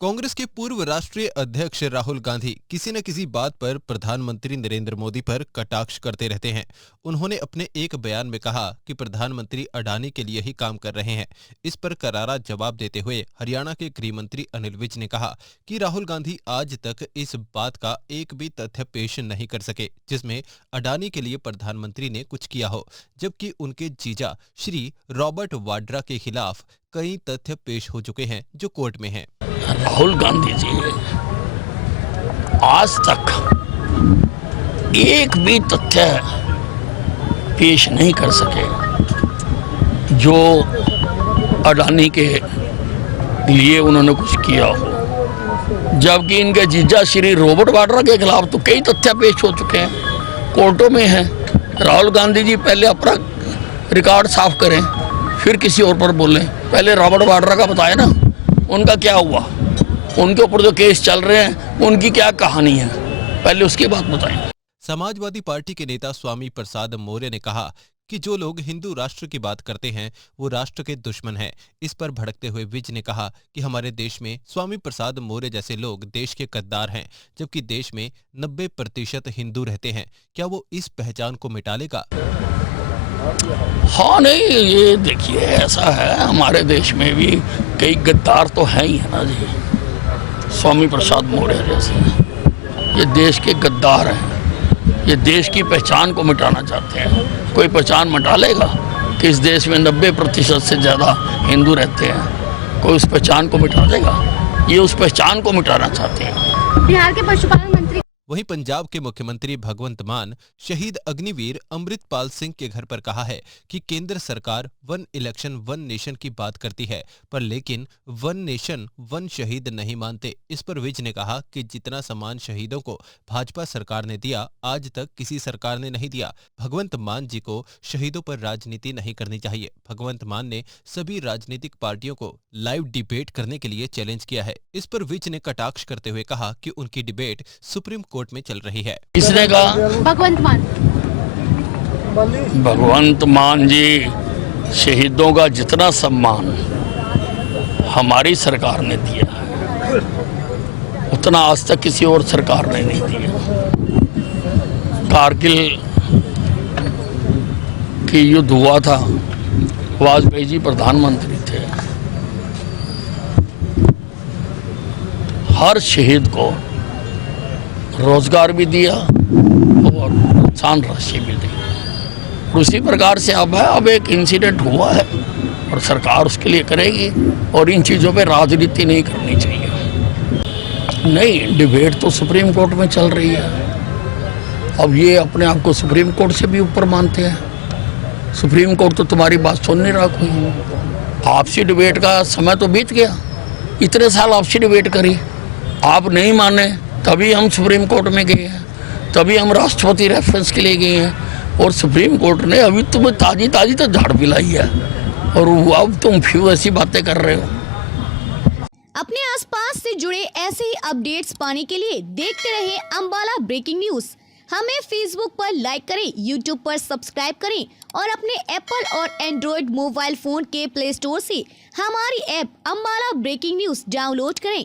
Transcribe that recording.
कांग्रेस के पूर्व राष्ट्रीय अध्यक्ष राहुल गांधी किसी न किसी बात पर प्रधानमंत्री नरेंद्र मोदी पर कटाक्ष करते रहते हैं। उन्होंने अपने एक बयान में कहा कि प्रधानमंत्री अडानी के लिए ही काम कर रहे हैं। इस पर करारा जवाब देते हुए हरियाणा के गृह मंत्री अनिल विज ने कहा कि राहुल गांधी आज तक इस बात का एक भी तथ्य पेश नहीं कर सके जिसमें अडानी के लिए प्रधानमंत्री ने कुछ किया हो, जबकि उनके जीजा श्री रॉबर्ट वाड्रा के खिलाफ कई तथ्य पेश हो चुके हैं जो कोर्ट में हैं। राहुल गांधी जी आज तक एक भी तथ्य पेश नहीं कर सके जो अडानी के लिए उन्होंने कुछ किया हो, जबकि इनके जीजा श्री रॉबर्ट वाड्रा के खिलाफ तो कई तथ्य पेश हो चुके हैं, कोर्टों में हैं। राहुल गांधी जी पहले अपना रिकॉर्ड साफ करें, फिर किसी और पर बोलें। पहले रॉबर्ट वाड्रा का बताया ना, उनका क्या हुआ, उनके ऊपर जो केस चल रहे हैं उनकी क्या कहानी है, पहले उसकी बात बताएं। समाजवादी पार्टी के नेता स्वामी प्रसाद मौर्य ने कहा कि जो लोग हिंदू राष्ट्र की बात करते हैं वो राष्ट्र के दुश्मन हैं। इस पर भड़कते हुए विज ने कहा कि हमारे देश में स्वामी प्रसाद मौर्य जैसे लोग देश के गद्दार हैं, जबकि देश में 90% हिंदू रहते हैं। क्या वो इस पहचान को मिटा लेगा? हाँ नहीं, ये देखिए ऐसा है, हमारे देश में भी कई गद्दार तो हैं ही है ना जी। स्वामी प्रसाद मौर्य जैसे ये देश के गद्दार हैं, ये देश की पहचान को मिटाना चाहते हैं। कोई पहचान मिटा लेगा कि इस देश में 90% से ज़्यादा हिंदू रहते हैं? कोई उस पहचान को मिटा देगा? ये उस पहचान को मिटाना चाहते हैं। बिहार के पशुपालन मंत्री वहीं पंजाब के मुख्यमंत्री भगवंत मान शहीद अग्निवीर अमृतपाल सिंह के घर पर कहा है कि केंद्र सरकार वन इलेक्शन वन नेशन की बात करती है, पर लेकिन वन नेशन वन शहीद नहीं मानते। इस पर विज ने कहा कि जितना सम्मान शहीदों को भाजपा सरकार ने दिया, आज तक किसी सरकार ने नहीं दिया। भगवंत मान जी को शहीदों पर राजनीति नहीं करनी चाहिए। भगवंत मान ने सभी राजनीतिक पार्टियों को लाइव डिबेट करने के लिए चैलेंज किया है। इस पर विज ने कटाक्ष करते हुए कहा कि उनकी डिबेट सुप्रीम कोर्ट में चल रही है। किसने कहा? भगवंत मान। भगवंत मान जी, शहीदों का जितना सम्मान हमारी सरकार ने दिया है उतना आज तक किसी और सरकार ने नहीं दिया। कारगिल की युद्ध हुआ था, वाजपेयी जी प्रधानमंत्री थे, हर शहीद को रोजगार भी दिया और प्रोत्साहन राशि भी दी। उसी प्रकार से अब एक इंसिडेंट हुआ है और सरकार उसके लिए करेगी, और इन चीज़ों पे राजनीति नहीं करनी चाहिए। नहीं, डिबेट तो सुप्रीम कोर्ट में चल रही है। अब ये अपने आप को सुप्रीम कोर्ट से भी ऊपर मानते हैं। सुप्रीम कोर्ट तो तुम्हारी बात सुन नहीं रहा कोई। आपसी डिबेट का समय तो बीत गया, इतने साल आपसी डिबेट करी, आप नहीं माने, तभी हम सुप्रीम कोर्ट में गए हैं, तभी हम राष्ट्रपति रेफरेंस के लिए गए हैं, और सुप्रीम कोर्ट ने अभी तुम्हें ताजी तो झाड़ पिलाई है, और अब तुम फिर ऐसी बातें कर रहे हो। अपने आसपास से जुड़े ऐसे ही अपडेट्स पाने के लिए देखते रहिए अंबाला ब्रेकिंग न्यूज। हमें फेसबुक पर लाइक करें, यूट्यूब पर सब्सक्राइब करें और अपने एप्पल और एंड्रॉयड मोबाइल फोन के प्ले स्टोर से हमारी app Ambala breaking news download करें।